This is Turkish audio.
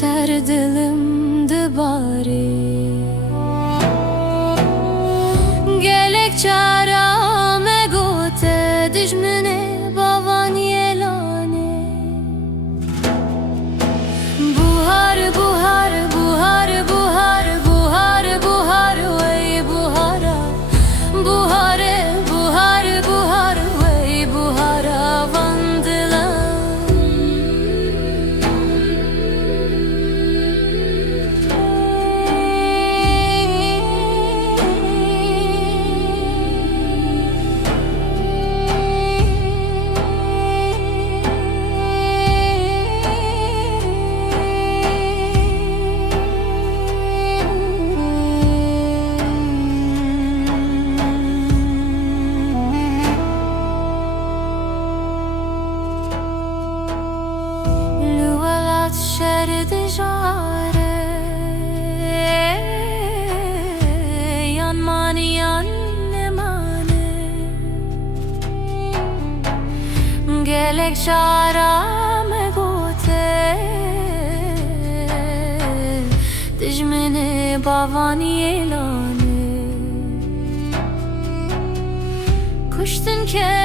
ser dilim dibari gelek çara me gote dijmine bavan yelane buhar buhar buhar buhar buhar buhar vey buhara buhare buhar buhar vey buhara vandılan şerdi jare yanmani yannemane gelek çara me gote dijmene bavan yelane kuştun ke